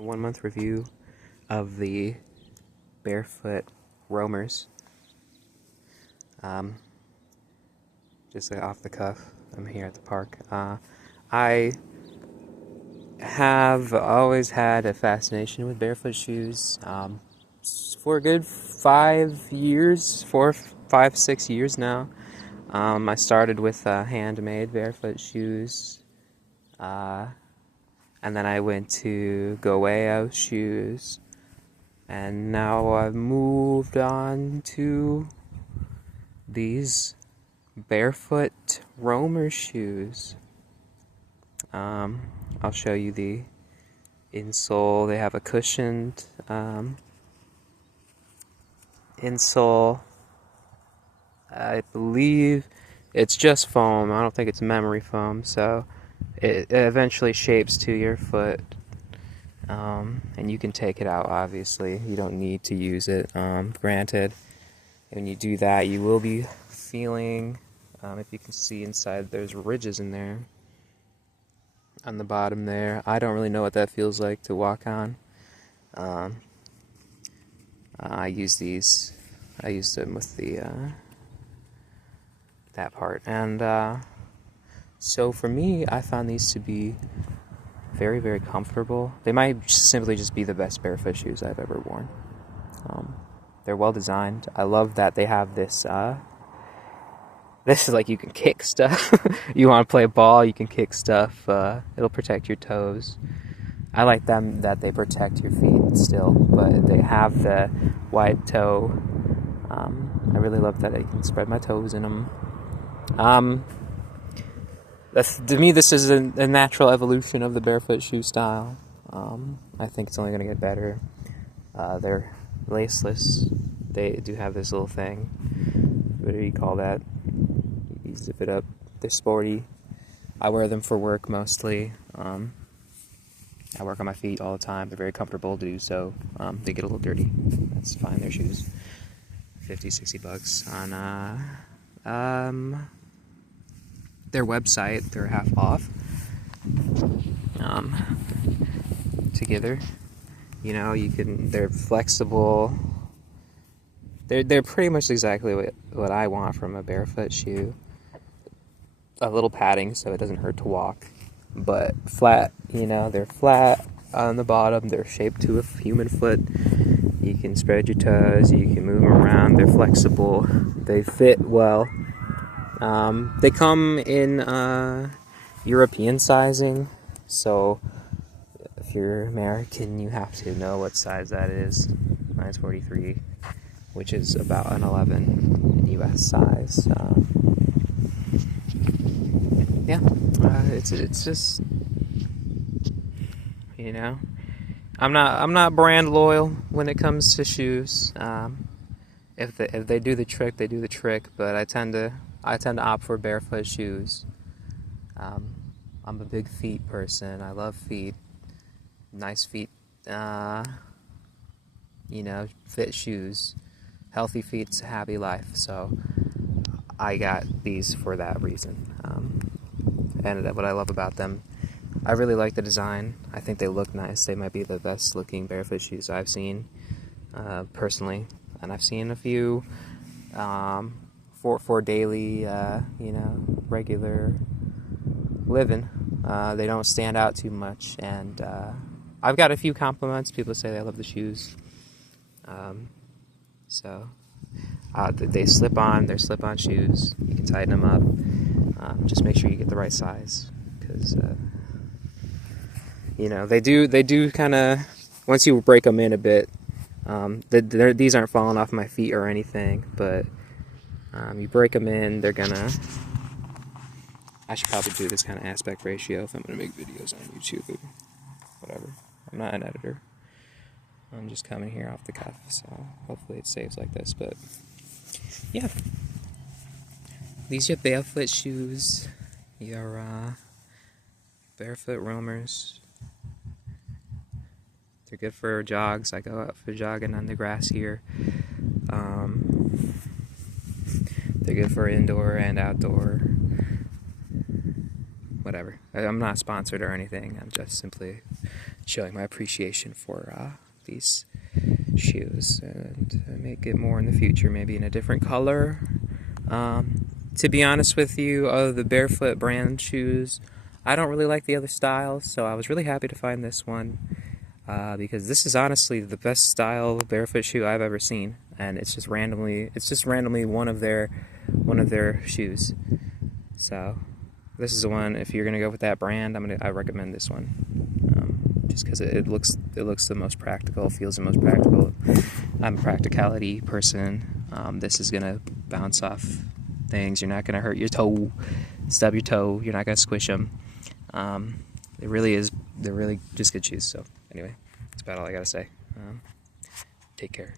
A 1 month review of the Bearefoot Roamers. Um, just off the cuff, I'm here at the park. I have always had a fascination with barefoot shoes. For a good 5 years, 4, 5, 6 years now. I started with handmade barefoot shoes. And then I went to Go shoes, and now I've moved on to these Bearefoot Roamer shoes. I'll show you the insole. They have a cushioned insole. I believe it's just foam. I don't think it's memory foam, so it eventually shapes to your foot, and you can take it out. Obviously, you don't need to use it. Granted, when you do that, you will be feeling, if you can see inside, there's ridges in there on the bottom there. I don't really know what that feels like to walk on. I use these. I use them with the that part, and so for me, I found these to be very, very comfortable. They might simply just be the best barefoot shoes I've ever worn. They're well designed. I love that they have this. This is like you can kick stuff. You want to play ball, you can kick stuff. It'll protect your toes. I like them that they protect your feet still, but they have the wide toe. I really love that I can spread my toes in them. To me, this is a natural evolution of the barefoot shoe style. I think it's only going to get better. They're laceless. They do have this little thing. What do you call that? You zip it up. They're sporty. I wear them for work mostly. I work on my feet all the time. They're very comfortable to do so. They get a little dirty. That's fine. They're shoes. $50-$60 on their website. They're half off. Together, you know, you can. They're flexible. They're pretty much exactly what I want from a barefoot shoe. A little padding so it doesn't hurt to walk, but flat. You know, they're flat on the bottom. They're shaped to a human foot. You can spread your toes. You can move them around. They're flexible. They fit well. They come in European sizing, so if you're American, you have to know what size that is. Mine's 43, which is about an 11 in US size. It's just, you know, I'm not brand loyal when it comes to shoes. If they do the trick, they do the trick. But I tend to opt for barefoot shoes. I'm a big feet person. I love feet. Nice feet. Fit shoes. Healthy feet's a happy life. So I got these for that reason. And what I love about them, I really like the design. I think they look nice. They might be the best looking barefoot shoes I've seen, personally. And I've seen a few for daily, regular living. They don't stand out too much, and I've got a few compliments. People say they love the shoes. They slip on. They're slip-on shoes. You can tighten them up. Just make sure you get the right size, because they do kind of, once you break them in a bit. These aren't falling off my feet or anything, but you break them in, they're gonna. I should probably do this kind of aspect ratio if I'm gonna make videos on YouTube or whatever. I'm not an editor. I'm just coming here off the cuff, so hopefully it saves like this. But yeah, these are barefoot shoes. Your Bearefoot Roamers. They're good for jogs. I go out for jogging on the grass here. They're good for indoor and outdoor. Whatever. I'm not sponsored or anything. I'm just simply showing my appreciation for these shoes, and I may get more in the future, maybe in a different color. To be honest with you, of the Barefoot brand shoes, I don't really like the other styles, so I was really happy to find this one, because this is honestly the best style Barefoot shoe I've ever seen, and it's just randomly one of their shoes. So this is the one. If you're gonna go with that brand, I recommend this one, just because it looks the most practical, feels the most practical. I'm a practicality person. This is gonna bounce off things. You're not gonna hurt your toe, stub your toe. You're not gonna squish them. They're really just good shoes. So anyway, that's about all I gotta say. Take care.